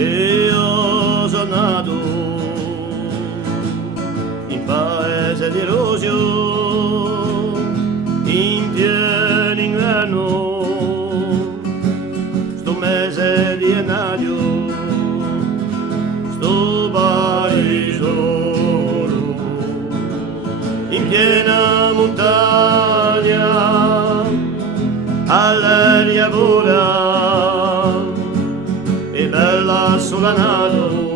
Io sono nato in paese di Rosio, in pieno inverno, sto mese di gennaio, sto paese solo, in piena montagna, all'aria pura e bella sulla nato.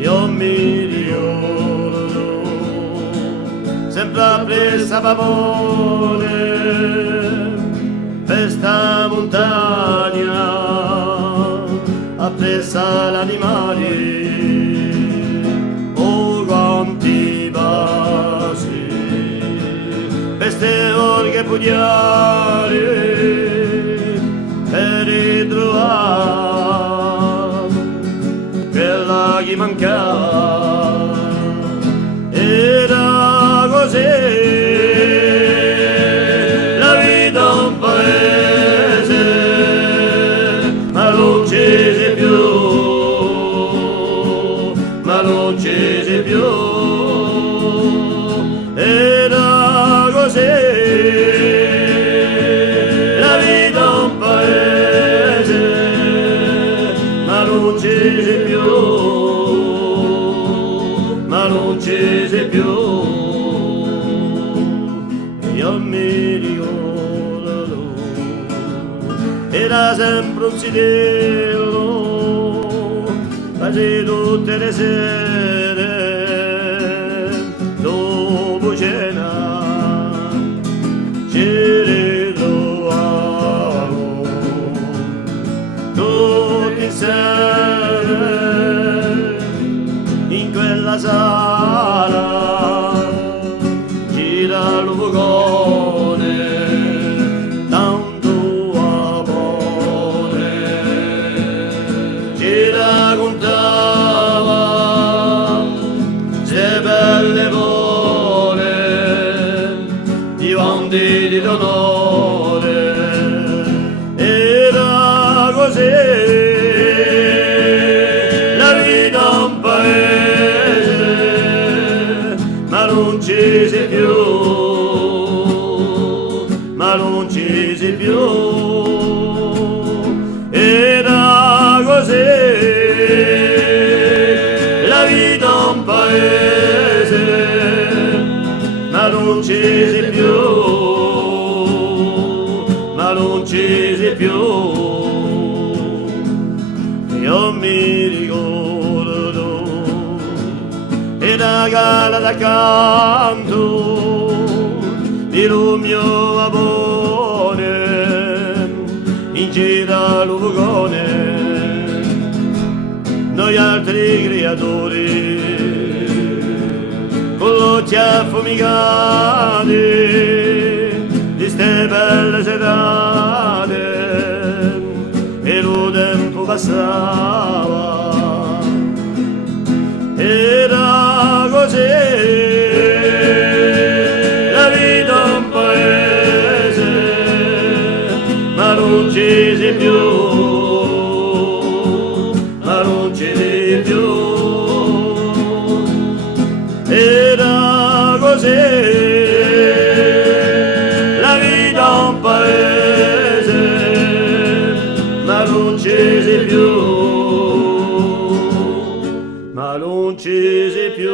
Io mi ricordo sempre appresa pavone per sta montagna, appresa l'animale, oh quanti passi per ste orche pugliari per ritrovare quella che mancava. Era così la vita un paese, ma non ci sei più, ma non ci sei più. Era così la vita un paese, ma non ci sei più, ma non ci sei più. Io mi ricordo, era sempre un zitello, quasi tutte le sere, dopo cena, ci ritrovavo tutti insieme in quella sala, gira il vagone, tanto amore, ci raccontava se belle vole di vanti di d'onore. Era così la vita un paese, ma non ci sei più, ma non ci sei più. Era così la vita un paese, ma non ci sei più, ma non ci sei più. Io mi ricordo era gara d'accanto di Romeo Avone in giro al vagone, noi altri creatori con l'occhi affumicati di ste belle serate, e lo tempo passava. Era così la vita un paese, ma non ci sei più, ma non ci sei più. Era così la vita un paese, ma non ci sei più, ma non ci sei più.